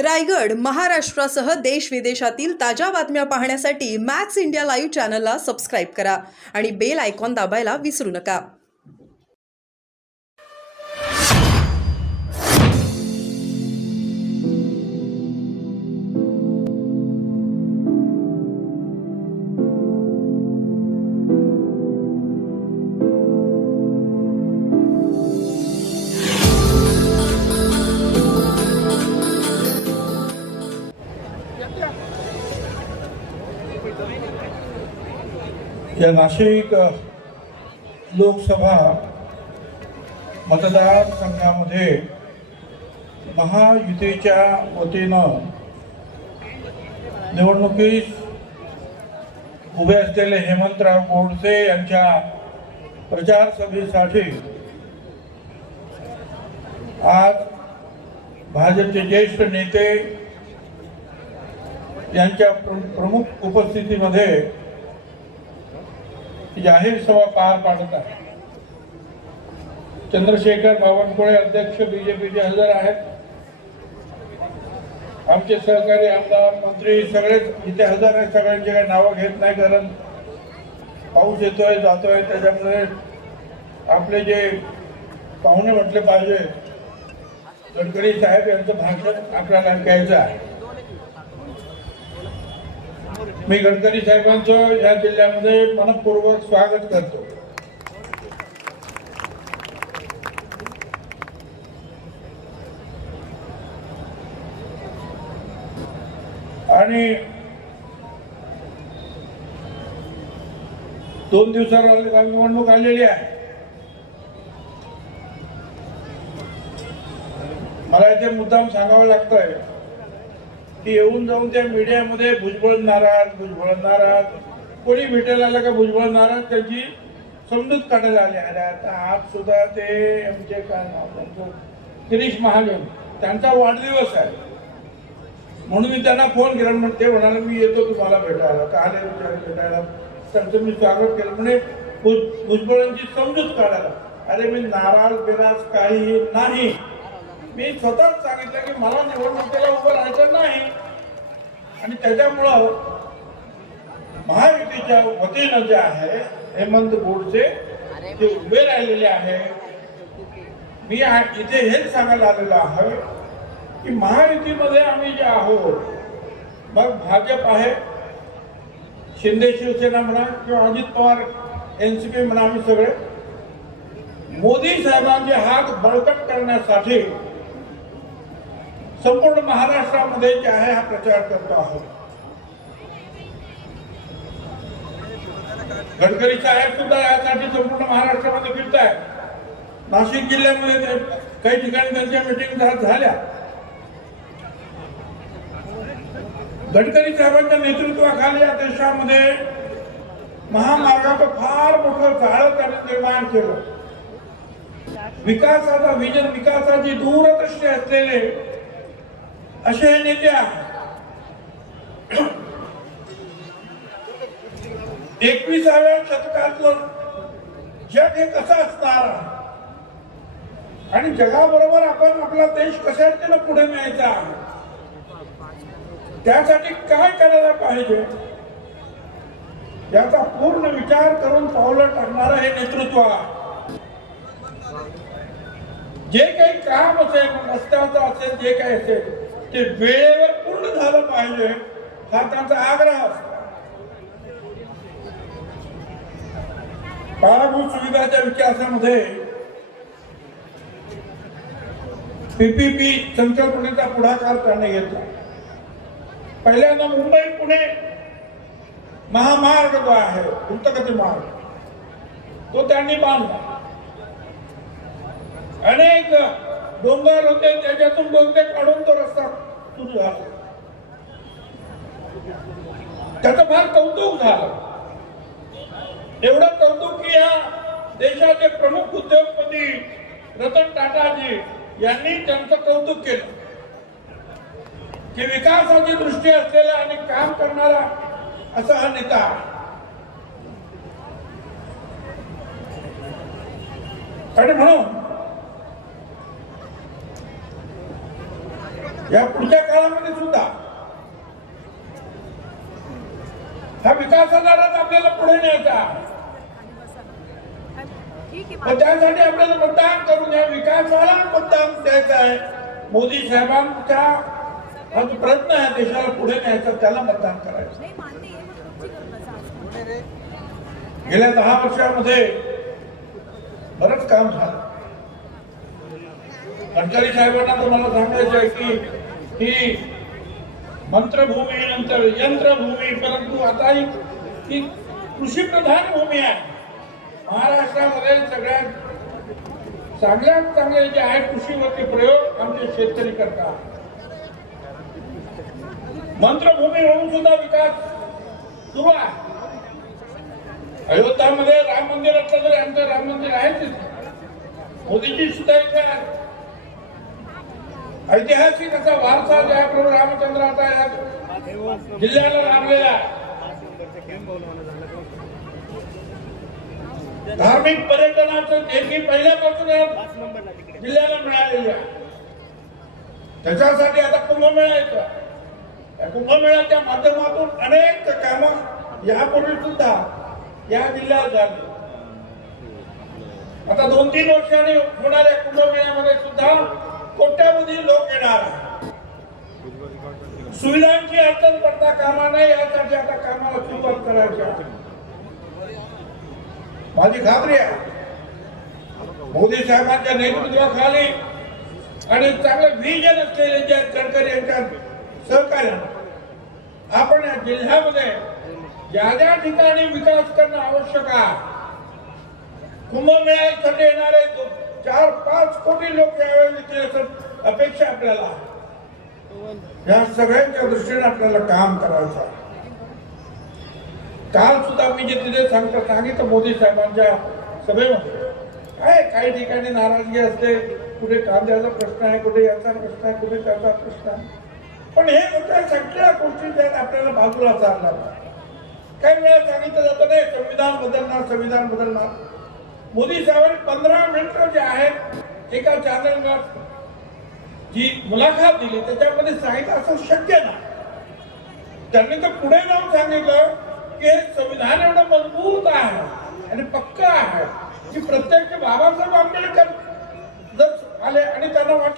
रायगड महाराष्ट्रासह देश विदेशातील ताज्या बातम्या पाहण्यासाठी मॅक्स इंडिया लाईव्ह चॅनलला सबस्क्राईब करा आणि बेल आयकॉन दाबायला विसरू नका. या नाशिक लोकसभा मतदारसंघामध्ये महायुतीच्या वतीनं निवडणुकीस उभे असलेले हेमंतराव गोडसे यांच्या प्रचार सभेसाठी आज भाजपचे ज्येष्ठ नेते यांच्या प्रमुख उपस्थितीमध्ये जाहीर सभा पार पाडत आहे. चंद्रशेखर बावनकुळे अध्यक्ष बीजेपीचे हजर आहेत. आमचे सहकारी आमदार मंत्री सगळेच इथे हजर आहेत. सगळ्यांची काही नावं घेत नाही कारण पाऊस येतोय जातोय, त्याच्यामुळे आपले जे पाहुणे म्हटले पाहिजे गडकरी साहेब यांचं भाषण आपल्याला ऐकायचं आहे. मी गडकरी साहेबांचं या जिल्ह्यामध्ये मनपूर्वक स्वागत करतो. आणि 2 दिवसावर निवडणूक आलेली आहे. मला इथे मुद्दाम सांगावं लागतंय की येऊन जाऊन त्या मीडियामध्ये भुजबळ नाराज कोणी भेटायला आलं का भुजबळ नाराज त्याची समजूत काढायला आले. अरे आता आज सुद्धा ते आमचे काय नाव त्यांचं गिरीश महाजन त्यांचा वाढदिवस आहे म्हणून मी त्यांना फोन केला. म्हणून ते म्हणाले मी येतो तुम्हाला भेटायला. का आले भेटायला? त्यांचं मी स्वागत केलं. म्हणजे भुजबळांची समजूत काढायला. अरे मी नाराज काही नाही. मी स्वतःच सांगितलं की मला निवडणुकीला उभं राहायचं नाही आणि त्याच्यामुळं महायुतीच्या वतीनं जे आहे हेमंत गोडसे ते उभे राहिलेले आहे. मी इथे हेच सांगायला आलेलो आहे की महायुतीमध्ये आम्ही जे आहोत, मग भाजप आहे, शिंदे शिवसेना म्हणा किंवा अजित पवार एनसीपी म्हणा, आम्ही सगळे मोदी साहेबांचे हात बळकट करण्यासाठी संपूर्ण महाराष्ट्रामध्ये जे आहे हा प्रचार करतो आहोत. गडकरी साहेब सुद्धा यासाठी संपूर्ण महाराष्ट्रामध्ये फिरत आहेत. नाशिक जिल्ह्यामध्ये काही ठिकाणी त्यांच्या मीटिंग झाल्या. गडकरी साहेबांच्या नेतृत्वाखाली या देशामध्ये महामार्गाचं फार मोठं जाळं त्यांनी निर्माण केलं. विकासाचा विजन, विकासाची दूरदृष्टी असलेले असे हे नेते आहेत. 21व्या शतकातलं जग हे कसं असणार आणि जगाबरोबर आपण आपला देश कशा रीतीनं पुढे न्यायचा, त्यासाठी काय करायला पाहिजे याचा पूर्ण विचार करून पावलं टाकणारं हे नेतृत्व आहे. जे काही काम असेल, रस्त्याचं असेल, जे काही असेल ते वेळेवर पूर्ण झालं पाहिजे हा त्यांचा आग्रह असतो. पायाभूत सुविधाच्या विकासामध्ये पीपीपी संकल्पनेचा पुढाकार त्याने घेतला. पहिल्यांदा मुंबई पुणे महामार्ग जो आहे, द्रुतगती मार्ग, तो त्यांनी बांधला. अनेक डोंगर होते, त्याच्यातून डोंगे काढून तो रस्ता सुरू झाला. त्याचं फार कौतुक झालं. एवढं कौतुक की या देशाचे प्रमुख उद्योगपती रतन टाटाजी यांनी त्यांचं कौतुक केलं की विकासाची दृष्टी असलेला आणि काम करणारा असा हा नेता. आणि म्हणून या पुढच्या काळामध्ये सुद्धा हा विकासाचा रथ आपल्याला पुढे न्यायचा. पण त्यासाठी आपल्याला मतदान करून या विकासाला मतदान द्यायचं आहे. मोदी साहेबांचा हा जो प्रयत्न आहे देशाला पुढे न्यायचा, त्याला मतदान करायचं. गेल्या 10 वर्षामध्ये बरंच काम झालं. गडकरी साहेबांना तर मला सांगायचं आहे की ही मंत्रभूमी नंतर यंत्रभूमी, परंतु आता ही कृषी प्रधान भूमी आहे. महाराष्ट्रामध्ये सगळ्यात चांगल्यात चांगले जे आहेत कृषीवरचे प्रयोग आमचे शेतकरी करतात. मंत्रभूमी म्हणून सुद्धा विकास सुरू आहे. अयोध्यामध्ये राम मंदिर असलं तरी आमचं राम मंदिर आहे तिथे. मोदीजी सुद्धा इथे आहे. ऐतिहासिक असा वारसा ज्या प्रभू रामचंद्राचा या जिल्ह्याला लाभलेला आहे. धार्मिक पर्यटनाचं देणगी पहिल्यापासून जिल्ह्याला मिळालेली आहे. त्याच्यासाठी आता कुंभमेळा येतो. या कुंभमेळ्याच्या माध्यमातून अनेक कामं यापूर्वी सुद्धा या जिल्ह्यात झाली. आता 2-3 वर्षांनी होणाऱ्या कुंभमेळ्यामध्ये सुद्धा कोट्यावधी लोक येणार आहेत. सुविधांची अडचण पडता कामा नये यासाठी आता कामाला सुरुवात करायची आहे. माझी खात्री आहे मोदी साहेबांच्या नेतृत्वाखाली आणि चांगले विजन असलेले जे गडकरी यांच्या सहकार्याने आपण या जिल्ह्यामध्ये ज्या ज्या ठिकाणी विकास करणं आवश्यक आहे. कुंभमेळ्यासाठी येणारे 4-5 कोटी लोक यावेळी अपेक्षा आपल्याला, या सगळ्यांच्या दृष्टीने आपल्याला काम करायचं आहे. काल सुद्धा मी जे तिथे सांगितलं मोदी साहेबांच्या सभेमध्ये काय काही ठिकाणी नाराजगी असते. कुठे कांद्याचा प्रश्न आहे, कुठे याचा प्रश्न आहे, कुठे त्याचा प्रश्न आहे. पण हे सगळ्या गोष्टी त्यात आपल्याला बाजूला चालणार. काही वेळा सांगितलं जातं नाही संविधान बदलणार. मोदी साहेबांनी 15 मिनिटं जे आहेत एका चॅनलला जी मुलाखत दिली त्याच्यामध्ये सांगितलं असं शक्य नाही. त्यांनी तर पुढे जाऊन सांगितलं की हे संविधान एवढं मजबूत आहे आणि पक्का आहे की प्रत्येक बाबासाहेब आंबेडकर जर आले आणि त्यांना वाटलं